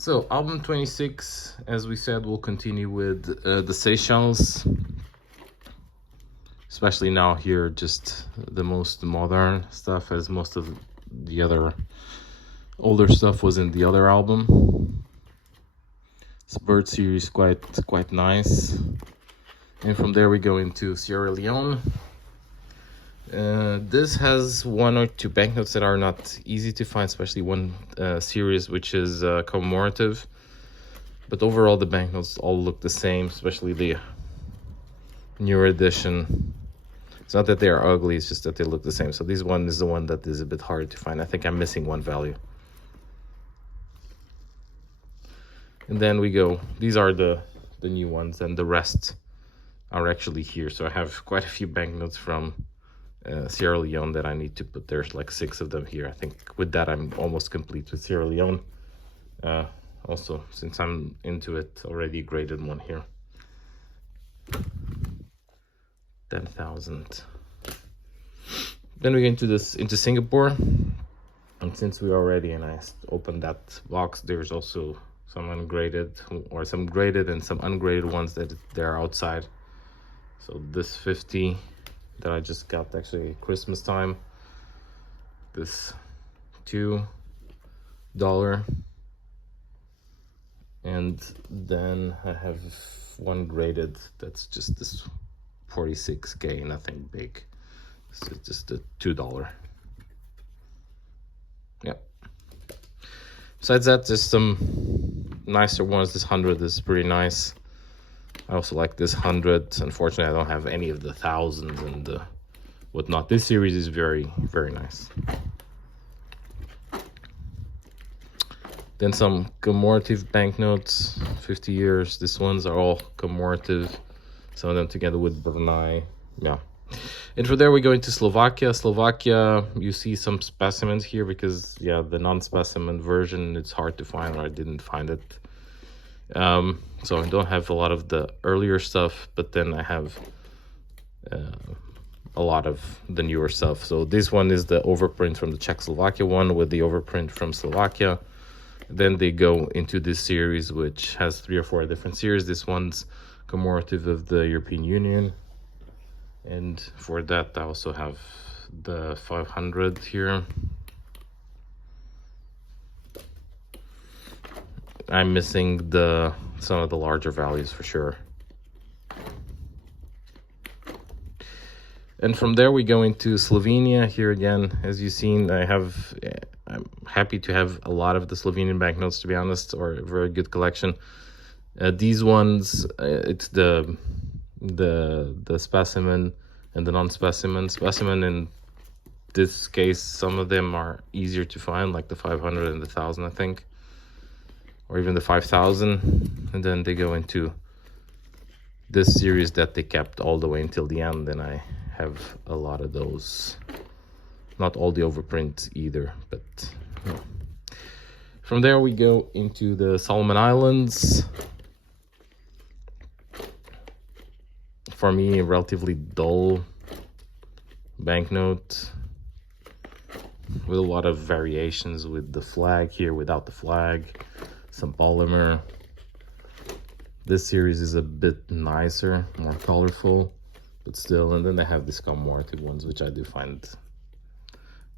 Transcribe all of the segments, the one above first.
So album 26, as we said, we'll continue with the Seychelles, especially now here, just the most modern stuff, as most of the other older stuff was in the other album. This bird series quite nice. And from there we go into Sierra Leone. This has one or two banknotes that are not easy to find, especially one series which is commemorative. But overall the banknotes all look the same, especially the newer edition. It's not that they are ugly, it's just that they look the same. So this one is the one that is a bit hard to find. I think I'm missing one value. And then we go, these are the new ones, and the rest are actually here. So I have quite a few banknotes from Sierra Leone that I need to put. There's like 6 of them here. I think with that I'm almost complete with Sierra Leone. Also, since I'm into it, already graded one here. 10,000. Then we get into Singapore, and since we already and I opened that box, there's also some ungraded, or some graded and some ungraded ones that they're outside. So this 50 that I just got actually Christmas time, this $2, and then I have one graded that's just this 46K, nothing big. So it's just a $2. Yep. Besides that, there's some nicer ones. This 100 is pretty nice. I also like this 100. Unfortunately, I don't have any of the thousands and the whatnot. This series is very, very nice. Then some commemorative banknotes, 50 years. These ones are all commemorative. Some of them together with Brunei. Yeah. And from there we go into Slovakia. Slovakia, you see some specimens here because, yeah, the non-specimen version, it's hard to find, or I didn't find it. So I don't have a lot of the earlier stuff, but then I have a lot of the newer stuff. So this one is the overprint from the Czechoslovakia one with the overprint from Slovakia. Then they go into this series, which has 3 or 4 different series. This one's commemorative of the European Union. And for that, I also have the 500 here. I'm missing some of the larger values for sure. And from there we go into Slovenia. Here again, as you've seen, I'm happy to have a lot of the Slovenian banknotes, to be honest, or a very good collection. These ones, it's the specimen and the non-specimen. Specimen in this case, some of them are easier to find, like the 500 and the 1000, I think, or even the 5000. And then they go into this series that they kept all the way until the end, and I have a lot of those. Not all the overprint either, but yeah. From there we go into the Solomon Islands. For me, a relatively dull banknote with a lot of variations, with the flag here, without the flag, some polymer. This series is a bit nicer, more colorful, but still. And then they have these commemorative ones, which I do find,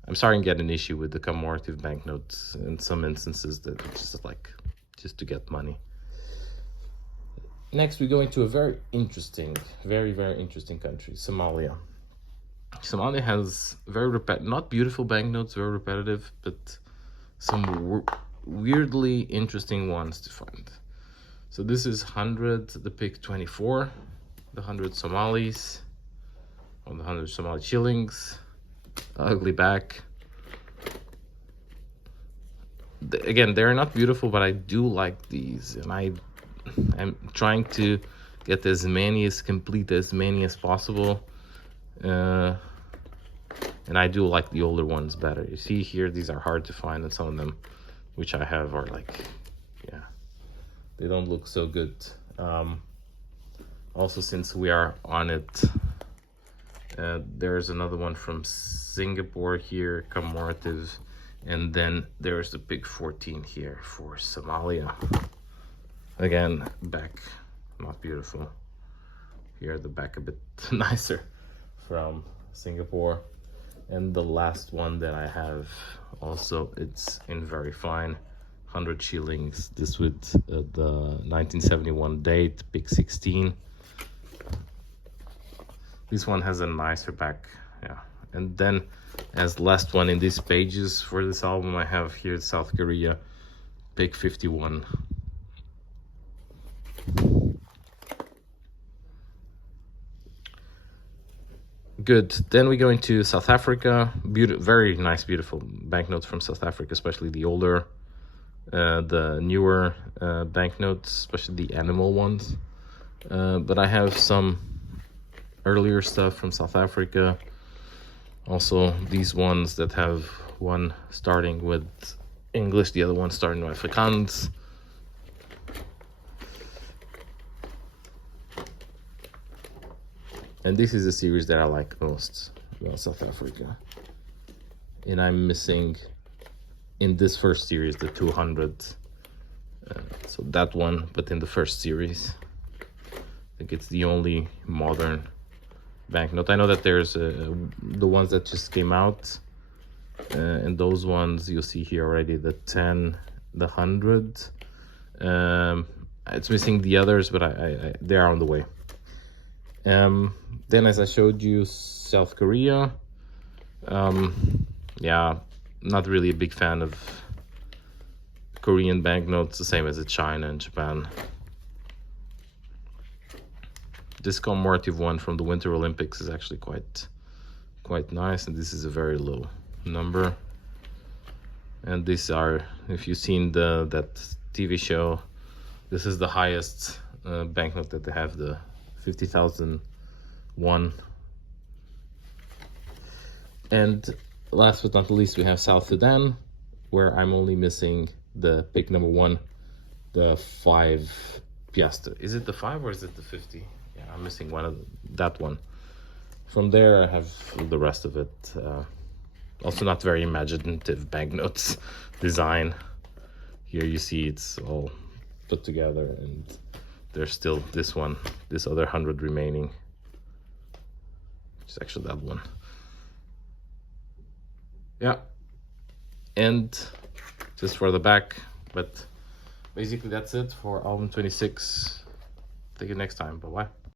I'm starting to get an issue with the commemorative banknotes in some instances, that it's just like, just to get money. Next, we go into a very interesting, very, very interesting country, Somalia. Somalia has very not beautiful banknotes, very repetitive, but some weirdly interesting ones to find. So this is 100, the pick 24, the 100 Somalis, or the 100 Somali shillings, ugly back. Again, they're not beautiful, but I do like these, and I'm trying to get as many as complete, as many as possible. And I do like the older ones better. You see here, these are hard to find, and some of them, which I have, are like, yeah, they don't look so good. Also, since we are on it, there's another one from Singapore here, commemorative. And then there's the big 14 here for Somalia. Again, back not beautiful. Here the back a bit nicer from Singapore. And the last one that I have also, it's in very fine 100 shillings. This with the 1971 date, big 16. This one has a nicer back, yeah. And then as last one in these pages for this album, I have here South Korea, big 51. Good. Then we go into South Africa. Very nice, beautiful banknotes from South Africa, especially the older, the newer banknotes, especially the animal ones. But I have some earlier stuff from South Africa. Also, these ones that have one starting with English, the other one starting with Afrikaans. And this is a series that I like most about South Africa. And I'm missing in this first series the 200. So that one, but in the first series. I think it's the only modern banknote. I know that there's the ones that just came out. And those ones you'll see here already, the 10, the 100. It's missing the others, but they are on the way. Then, as I showed you, South Korea. Yeah, not really a big fan of Korean banknotes, the same as in China and Japan. This commemorative one from the Winter Olympics is actually quite nice, and this is a very low number. And these are, if you've seen that TV show, this is the highest banknote that they have, the 50,000 won. And last but not least, we have South Sudan, where I'm only missing the pick number 1, the 5 piastre. Is it the 5 or is it the 50? Yeah, I'm missing one of that one. From there, I have the rest of it. Also not very imaginative banknotes design. Here you see it's all put together, and there's still this one, this other 100 remaining. It's actually that one. Yeah. And just for the back, but basically that's it for album 26. See you next time. Bye-bye.